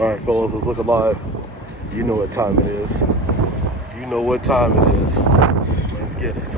Alright fellas, let's look alive. You know what time it is. You know what time it is. Let's get it.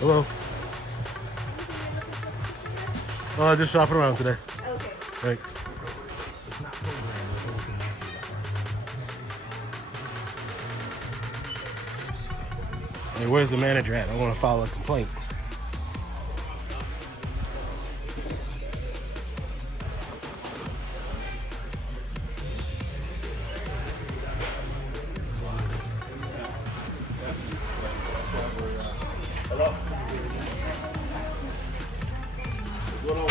Hello. Just shopping around today. Okay. Thanks. Hey, where's the manager at? I want to file a complaint. Hello? What's going on?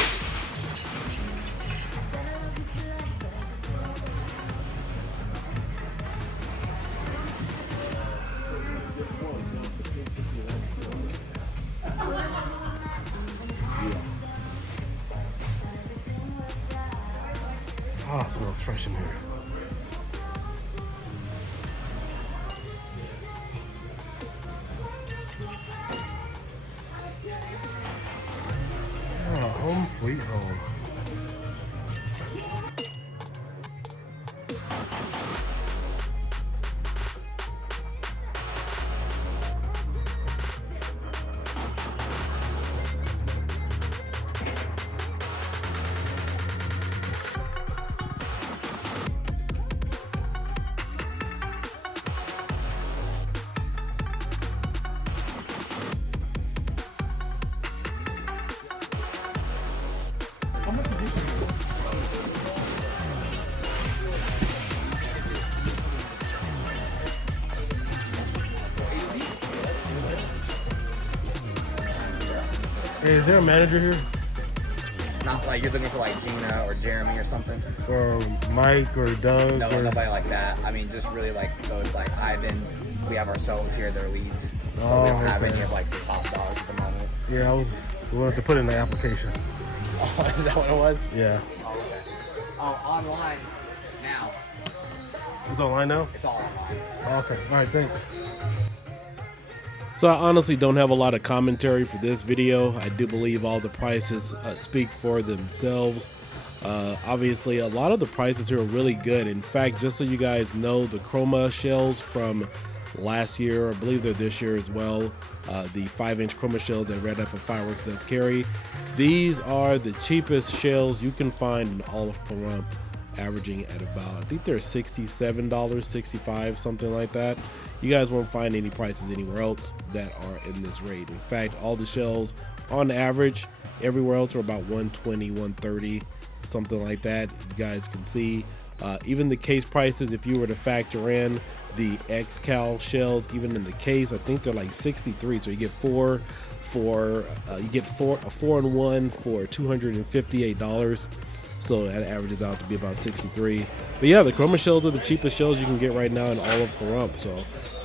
Oh, it smells fresh in here. Oh, home sweet home. Hey, is there a manager here? Not like you're looking for like Gina or Jeremy or something? Or Mike or Doug? No, or... nobody like that. I mean, just really like, so it's like Ivan, we have ourselves here, they're leads. So Oh, we don't have okay. any of like the top dogs at the moment. Yeah, we wanted to put in the application. Oh, is that what it was? Yeah. Oh, okay. Online now. It's online now? It's all online. Okay. All right, thanks. So I honestly don't have a lot of commentary for this video. I do believe all the prices speak for themselves. Obviously, a lot of the prices here are really good. In fact, just so you guys know, the chroma shells from last year, I believe they're this year as well, the 5-inch chroma shells that Redapplefireworks does carry. These are the cheapest shells you can find in all of Pahrump, averaging at about, I think they're $67, $65, something like that. You guys won't find any prices anywhere else that are in this rate. In fact, all the shells on average everywhere else are about 120, 130, something like that, as you guys can see. Even the case prices, if you were to factor in the XCal shells, even in the case. I think they're like 63, so you get a 4-in-1 for $258. So that averages out to be about 63. But yeah, the chroma shells are the cheapest shells you can get right now in all of Pahrump. So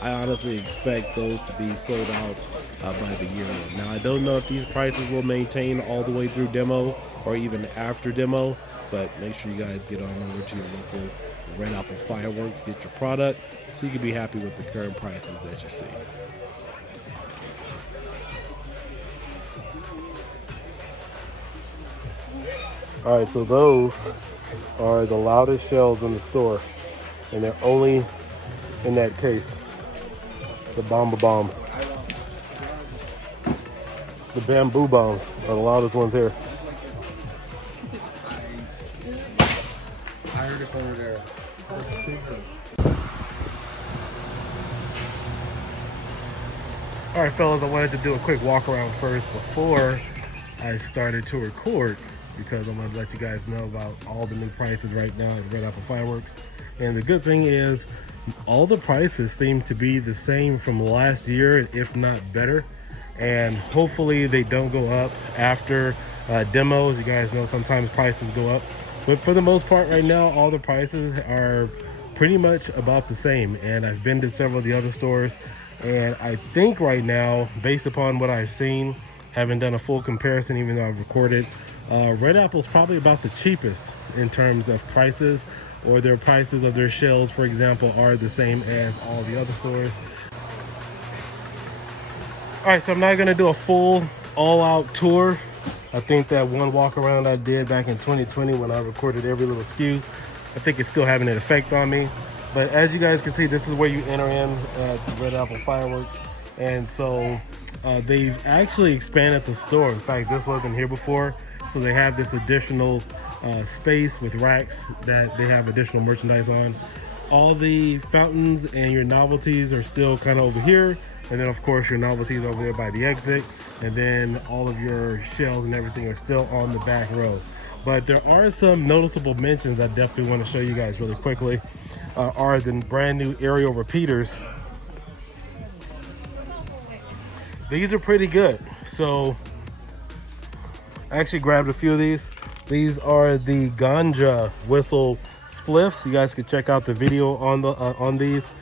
I honestly expect those to be sold out by the year end. Now I don't know if these prices will maintain all the way through demo or even after demo, but make sure you guys get on over to your local Redapplefireworks, get your product, so you can be happy with the current prices that you see. All right, so those are the loudest shells in the store, and they're only in that case. The bomba bombs. The bamboo bombs are the loudest ones here. I heard it over there. All right, fellas, I wanted to do a quick walk around first before I started to record, because I'm gonna let you guys know about all the new prices right now at Redapplefireworks. And the good thing is all the prices seem to be the same from last year, if not better. And hopefully they don't go up after demos. You guys know sometimes prices go up, but for the most part right now, all the prices are pretty much about the same. And I've been to several of the other stores, and I think right now, based upon what I've seen, haven't done a full comparison even though I've recorded, Red Apple's probably about the cheapest in terms of prices, or their prices of their shells, for example, are the same as all the other stores. All right, so I'm not gonna do a full all-out tour. I think that one walk around I did back in 2020 when I recorded every little SKU, I think it's still having an effect on me. But as you guys can see, this is where you enter in at Redapplefireworks. And so they've actually expanded the store. In fact, this wasn't here before. So they have this additional space with racks that they have additional merchandise on. All the fountains and your novelties are still kind of over here. And then of course your novelties over there by the exit. And then all of your shells and everything are still on the back row. But there are some noticeable mentions I definitely want to show you guys really quickly. Are the brand new aerial repeaters. These are pretty good. So I actually grabbed a few of these. These are the ganja whistle spliffs. You guys can check out the video on these.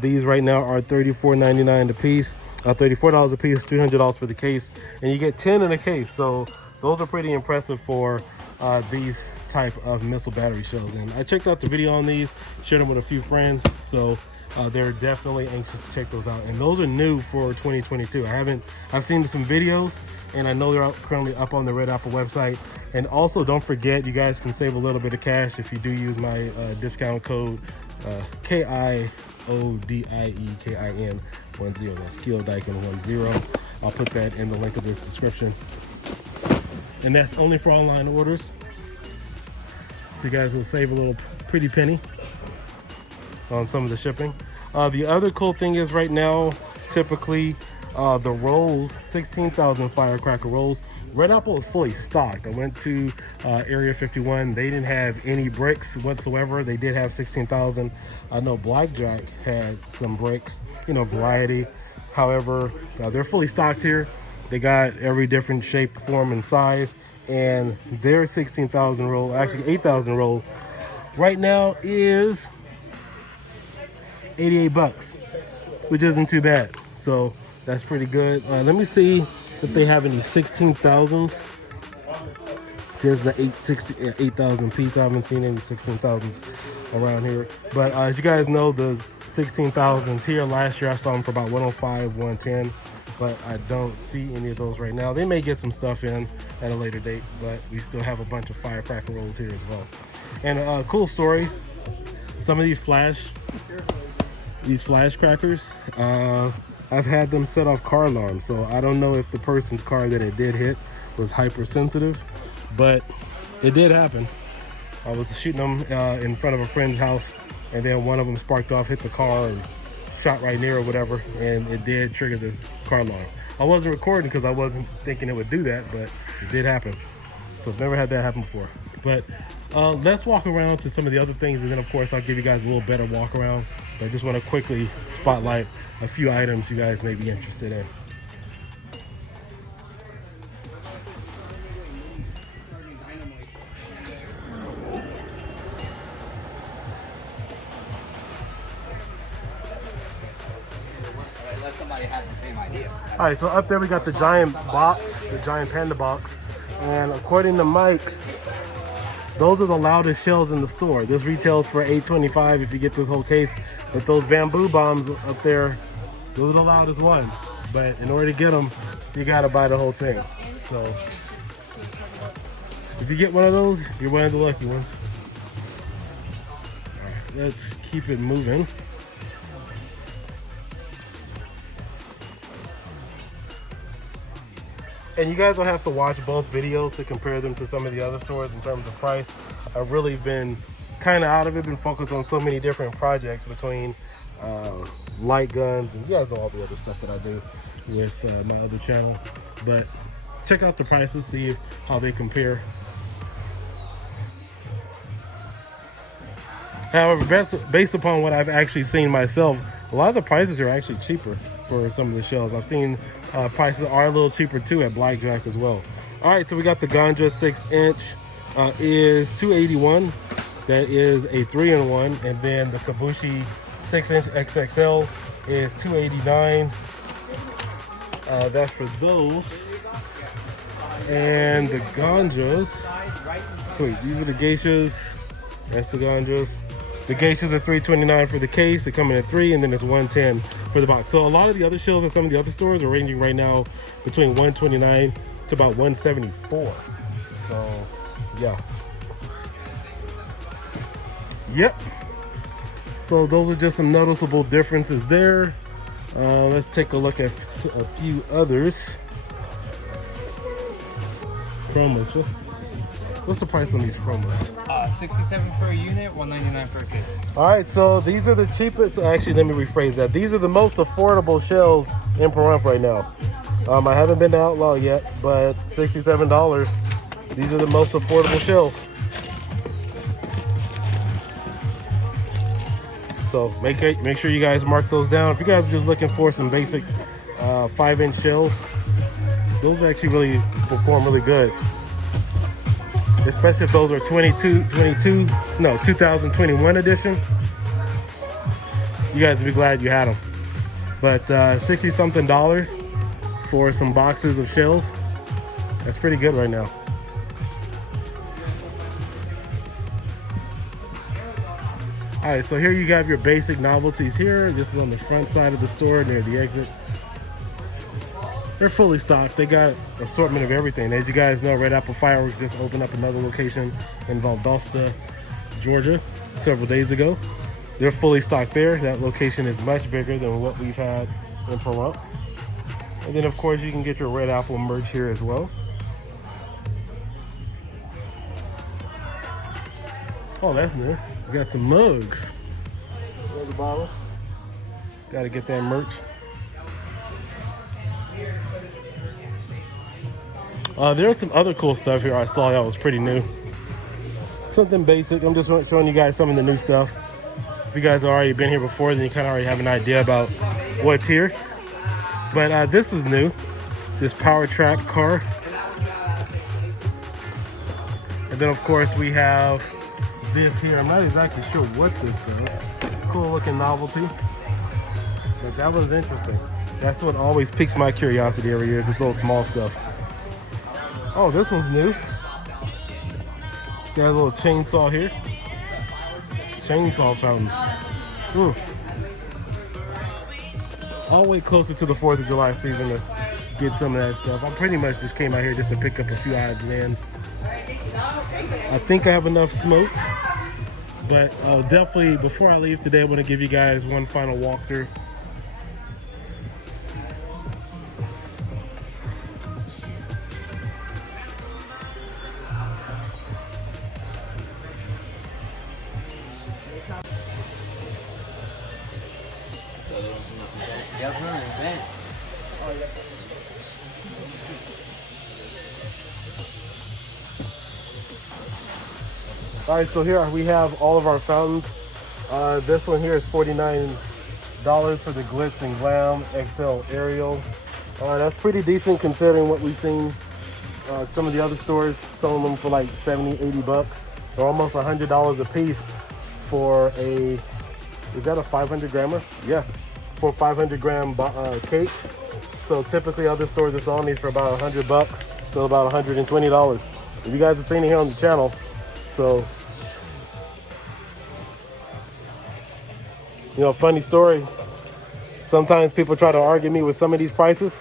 These right now are $34.99 a piece, $34 a piece, $300 for the case, and you get 10 in a case. So those are pretty impressive for these type of missile battery shells. And I checked out the video on these, shared them with a few friends, so they're definitely anxious to check those out. And those are new for 2022. I've seen some videos, and I know they're currently up on the Red Apple website. And also don't forget, you guys can save a little bit of cash if you do use my discount code KIOBDIEKIN10. That's KioBoomDiekin10. I'll put that in the link of this description. And that's only for online orders. So you guys will save a little pretty penny on some of the shipping. The other cool thing is right now, typically the rolls, 16,000 firecracker rolls, Red Apple is fully stocked. I went to Area 51. They didn't have any bricks whatsoever. They did have 16,000. I know Blackjack had some bricks, you know, variety. However, they're fully stocked here. They got every different shape, form, and size. And their 16,000 roll, actually 8,000 roll, right now is 88 bucks, which isn't too bad. So that's pretty good. Let me see if they have any 16,000s. There's the 8,000 piece. I haven't seen any 16,000s around here. But as you guys know, the 16,000s here, last year I saw them for about 105, 110. But I don't see any of those right now. They may get some stuff in at a later date, but we still have a bunch of firecracker rolls here as well. And a cool story, some of these flash crackers, I've had them set off car alarms. So I don't know if the person's car that it did hit was hypersensitive, but it did happen. I was shooting them in front of a friend's house, and then one of them sparked off, hit the car, and shot right near or whatever, and it did trigger the car alarm. I wasn't recording because I wasn't thinking it would do that, but it did happen. So I've never had that happen before. But let's walk around to some of the other things, and then of course I'll give you guys a little better walk around But I just want to quickly spotlight a few items you guys may be interested in. Unless somebody had the same idea. All right, so up there we got the giant box, the giant panda box, and according to Mike, those are the loudest shells in the store. This retails for $8.25 if you get this whole case. But those bamboo bombs up there, those are the loudest ones. But in order to get them, you gotta buy the whole thing. So if you get one of those, you're one of the lucky ones. All right, let's keep it moving. And you guys will have to watch both videos to compare them to some of the other stores in terms of price. I've really been kind of out of it, been focused on so many different projects between light guns and all the other stuff that I do with my other channel. But check out the prices, see how they compare. However, based upon what I've actually seen myself, a lot of the prices are actually cheaper for some of the shells. I've seen prices are a little cheaper too at Blackjack as well. All right, so we got the Ganja 6-inch is $281. That is a 3-in-1, and then the Kabushi 6-inch XXL is $289. That's for those. And the Ganjas, wait, these are the geishas. That's the Ganjas. The geishas are $329 for the case. They come in at 3, and then it's $110 for the box. So a lot of the other shells in some of the other stores are ranging right now between $129 to about $174. So yeah. Yep. So those are just some noticeable differences there. Let's take a look at a few others. Promos. What's the price on these promos? 67 for a unit, 199 for a case. All right, so these are the cheapest. Actually, let me rephrase that. These are the most affordable shells in Pahrump right now. I haven't been to Outlaw yet, but $67. These are the most affordable shells. So make sure you guys mark those down. If you guys are just looking for some basic 5-inch shells, those actually really perform really good. Especially if those are 2021 edition. You guys will be glad you had them. But 60 something dollars for some boxes of shells, that's pretty good right now. All right, so here you have your basic novelties here. This is on the front side of the store near the exit. They're fully stocked. They got an assortment of everything. As you guys know, Redapplefireworks just opened up another location in Valdosta, Georgia, several days ago. They're fully stocked there. That location is much bigger than what we've had in Pahrump. And then, of course, you can get your Red Apple merch here as well. Oh, that's new. We got some mugs. There's the bottles. Got to get that merch. There's some other cool stuff here I saw that was pretty new. Something basic. I'm just showing you guys some of the new stuff. If you guys have already been here before, then you kind of already have an idea about what's here. But this is new. This power track car. And then of course we have this here. I'm not exactly sure what this does. Cool looking novelty. But that one's interesting. That's what always piques my curiosity every year, is this little small stuff. Oh, this one's new. Got a little chainsaw here. Chainsaw fountain. Ooh. I'll wait closer to the 4th of July season to get some of that stuff. I pretty much just came out here just to pick up a few odds and ends. I think I have enough smokes, but I'll definitely, before I leave today, I want to give you guys one final walkthrough. All right, so here we have all of our fountains. This one here is $49 for the Glitz and Glam XL aerial. That's pretty decent considering what we've seen some of the other stores selling them for like 70, 80 bucks. They're almost $100 a piece for a, is that a 500 grammer? Yeah, for a 500 gram cake. So typically other stores are selling these for about 100 bucks, so about $120. And you guys have seen it here on the channel. So, you know, funny story. Sometimes people try to argue me with some of these prices,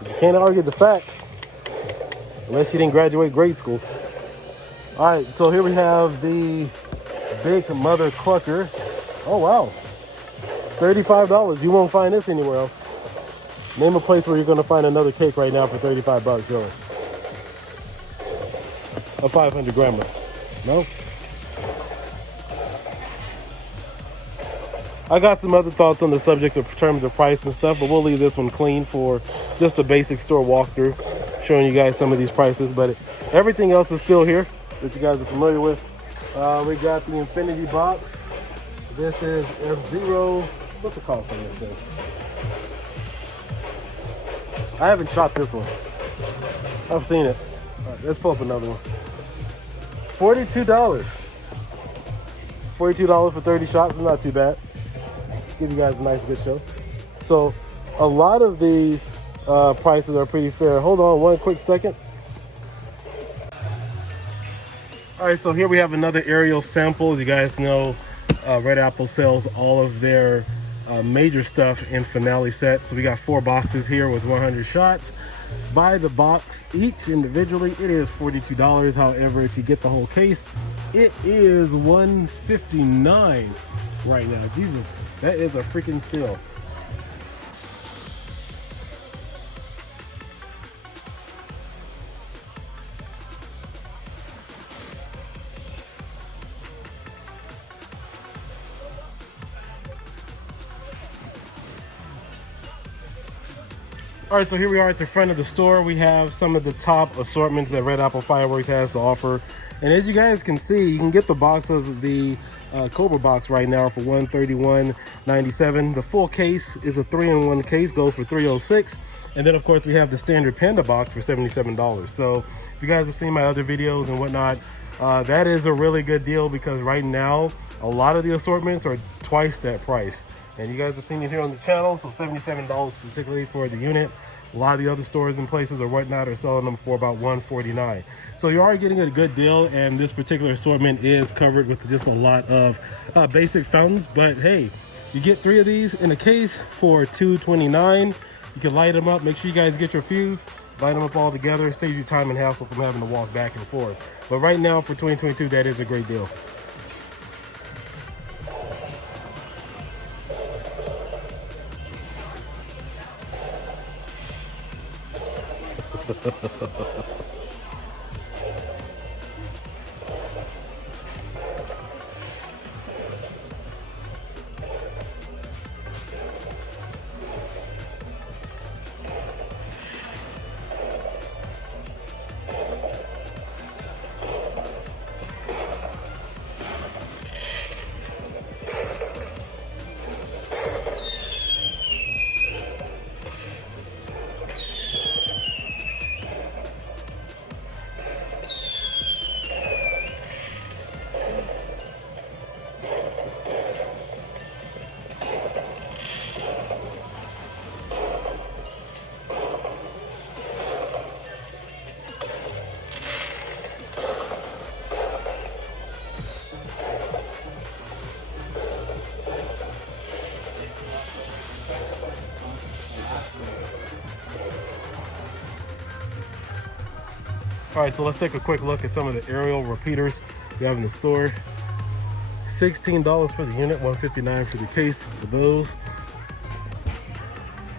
but you can't argue the facts unless you didn't graduate grade school. All right, so here we have the Big Mother Clucker. Oh wow, $35. You won't find this anywhere else. Name a place where you're gonna find another cake right now for 35 bucks, really. A 500 grammer. No? I got some other thoughts on the subject of terms of price and stuff, but we'll leave this one clean for just a basic store walkthrough, showing you guys some of these prices. But everything else is still here that you guys are familiar with. We got the Infinity Box. This is F0. What's the cost on this thing? I haven't shot this one. I've seen it. All right, let's pull up another one. $42. $42 for 30 shots is not too bad. Give you guys a nice good show. So a lot of these prices are pretty fair. Hold on one quick second. All right, so here we have another aerial sample. As you guys know, Red Apple sells all of their major stuff in finale sets. So we got 4 boxes here with 100 shots. By the box each individually, it is $42. However, if you get the whole case, it is $159 right now. Jesus, that is a freaking steal. All right, so here we are at the front of the store. We have some of the top assortments that Redapplefireworks has to offer. And as you guys can see, you can get the box of the Cobra box right now for $131.97. The full case is a 3-in-1 case, goes for $306. And then of course we have the standard Panda box for $77. So if you guys have seen my other videos and whatnot, that is a really good deal because right now, a lot of the assortments are twice that price. And you guys have seen it here on the channel, so $77 particularly for the unit. A lot of the other stores and places or whatnot are selling them for about $149. So you are getting a good deal, and this particular assortment is covered with just a lot of basic fountains. But hey, you get 3 of these in a case for $229. You can light them up. Make sure you guys get your fuse, light them up all together, save you time and hassle from having to walk back and forth. But right now for 2022, that is a great deal. All right, so let's take a quick look at some of the aerial repeaters we have in the store. $16 for the unit, $159 for the case for those.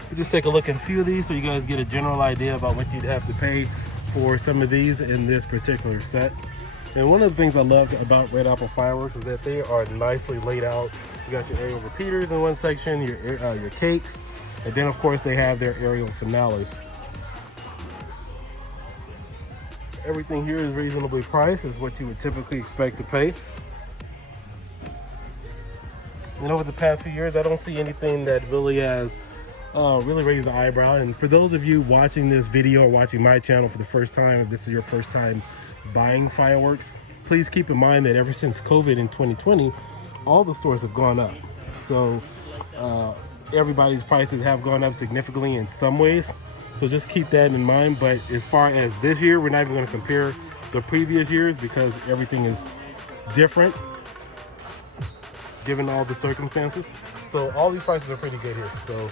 We'll just take a look at a few of these so you guys get a general idea about what you'd have to pay for some of these in this particular set. And one of the things I love about Redapplefireworks is that they are nicely laid out. You got your aerial repeaters in one section, your cakes, and then of course they have their aerial finales. Everything here is reasonably priced, is what you would typically expect to pay. And over the past few years, I don't see anything that really has really raised the eyebrow. And for those of you watching this video or watching my channel for the first time, if this is your first time buying fireworks, please keep in mind that ever since COVID in 2020, all the stores have gone up. So everybody's prices have gone up significantly in some ways. So just keep that in mind. But as far as this year, we're not even going to compare the previous years because everything is different given all the circumstances. So all these prices are pretty good here. So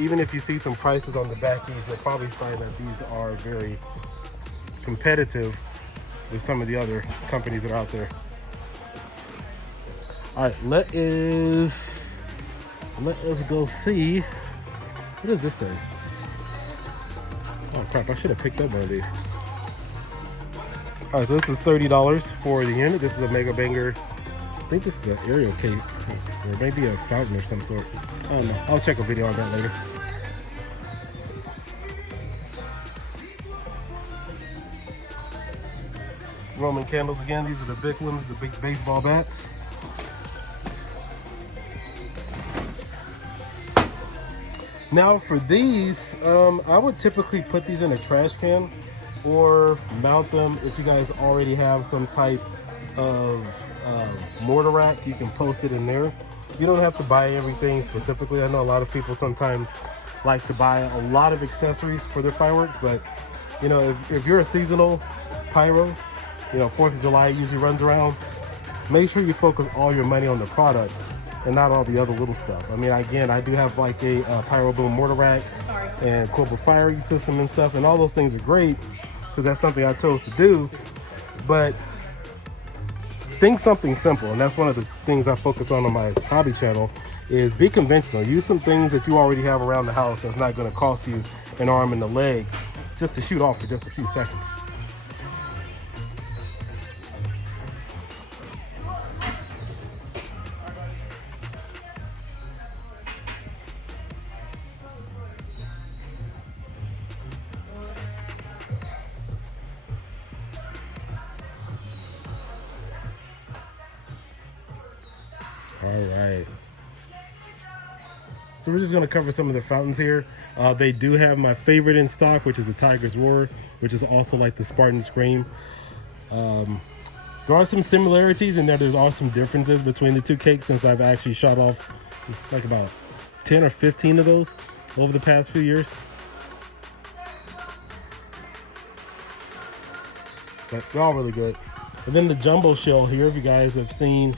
even if you see some prices on the back ease, you'll probably find that these are very competitive with some of the other companies that are out there. All right, let us go see. What is this thing? Oh crap, I should have picked up one of these. All right, so this is $30 for the unit. This is a Mega Banger. I think this is an aerial cake, or maybe a fountain or some sort. I don't know. I'll check a video on that later. Roman candles again. These are the big ones, the big baseball bats. Now for these, I would typically put these in a trash can or mount them if you guys already have some type of mortar rack. You can post it in there. You don't have to buy everything specifically. I know a lot of people sometimes like to buy a lot of accessories for their fireworks, but you know, if you're a seasonal pyro, you know, 4th of July usually runs around, make sure you focus all your money on the product and not all the other little stuff. I mean, again, I do have like a Pyro Boom mortar rack and corporate firing system and stuff, and all those things are great because that's something I chose to do. But think something simple, and that's one of the things I focus on my hobby channel, is be conventional. Use some things that you already have around the house that's not going to cost you an arm and a leg just to shoot off for just a few seconds. All right, so we're just going to cover some of the fountains here. They do have my favorite in stock, which is the Tiger's Roar, which is also like the Spartan Scream. There are some similarities and there's also some differences between the two cakes, since I've actually shot off like about 10 or 15 of those over the past few years. But they're all really good. And then the jumbo shell here, if you guys have seen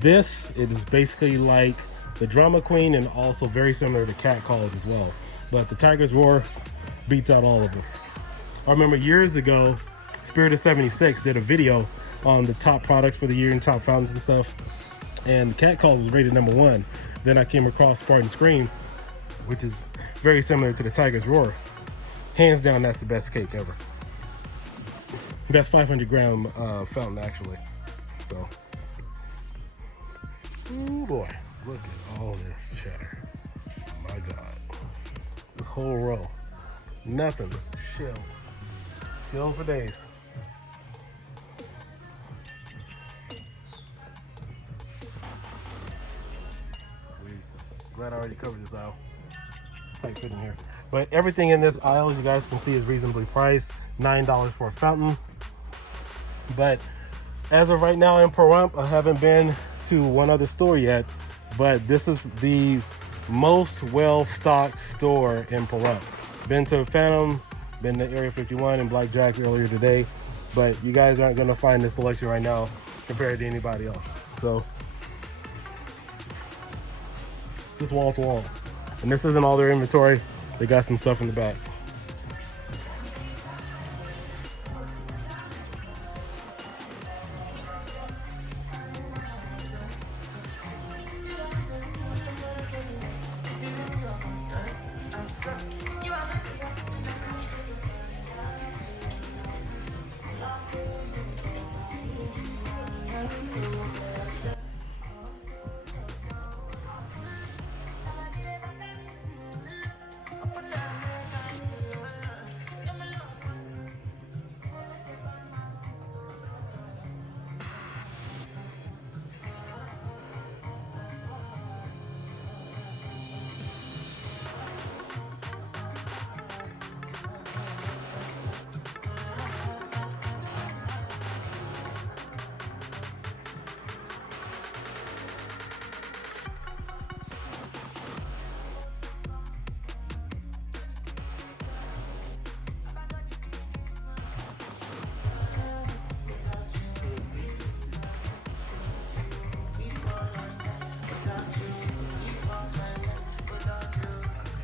this, it is basically like the Drama Queen and also very similar to Cat Calls as well. But the Tiger's Roar beats out all of them. I remember years ago, Spirit of 76 did a video on the top products for the year and top fountains and stuff. And Cat Calls was rated #1. Then I came across Spartan Scream, which is very similar to the Tiger's Roar. Hands down, that's the best cake ever. Best 500-gram fountain, actually. So. Oh boy, look at all this cheddar. My God. This whole row. Nothing but shells. Shells for days. Sweet. Glad I already covered this aisle. Tight fit in here. But everything in this aisle, you guys can see, is reasonably priced. $9 for a fountain. But as of right now in Pahrump, I haven't been to one other store yet, but this is the most well-stocked store in Pahrump. Been to Phantom, been to Area 51 and Blackjack earlier today, but you guys aren't going to find this selection right now compared to anybody else. So just wall to wall. And this isn't all their inventory. They got some stuff in the back.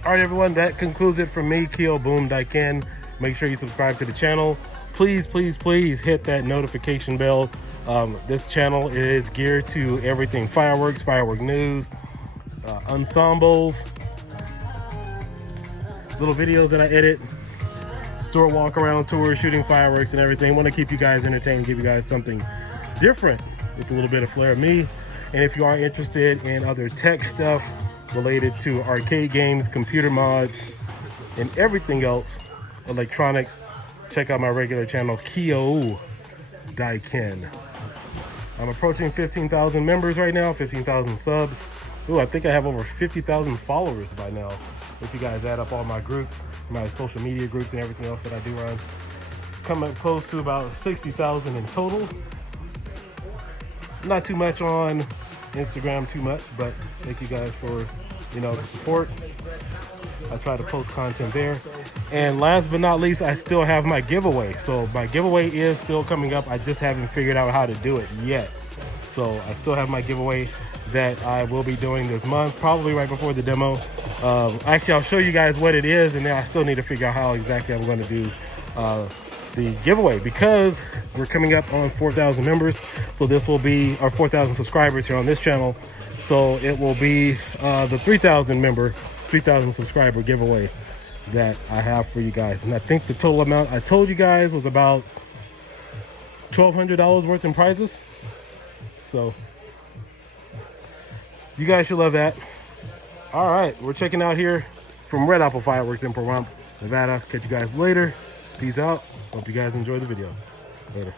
All right, everyone, that concludes it from me, KioBoomDiekin. Make sure you subscribe to the channel. Please, please, please hit that notification bell. This channel is geared to everything fireworks, firework news, ensembles, little videos that I edit, store walk around tours, shooting fireworks and everything. Want to keep you guys entertained, give you guys something different with a little bit of flair of me. And if you are interested in other tech stuff related to arcade games, computer mods, and everything else, electronics, check out my regular channel, KioBoomDiekin. I'm approaching 15,000 members right now, 15,000 subs. Ooh, I think I have over 50,000 followers by now. If you guys add up all my groups, my social media groups and everything else that I do run. Coming up close to about 60,000 in total. Not too much on Instagram, too much, but thank you guys for, the support. I try to post content there. And last but not least, I still have my giveaway. So my giveaway is still coming up. I just haven't figured out how to do it yet. So I still have my giveaway that I will be doing this month, probably right before the demo. Actually, I'll show you guys what it is, and then I still need to figure out how exactly I'm going to do the giveaway, because we're coming up on 4,000 members. So this will be our 4,000 subscribers here on this channel. So it will be the 3,000 subscriber giveaway that I have for you guys. And I think the total amount I told you guys was about $1,200 worth in prizes. So you guys should love that. All right, we're checking out here from Redapplefireworks in Pahrump, Nevada. Catch you guys later. Peace out. Hope you guys enjoy the video. Later.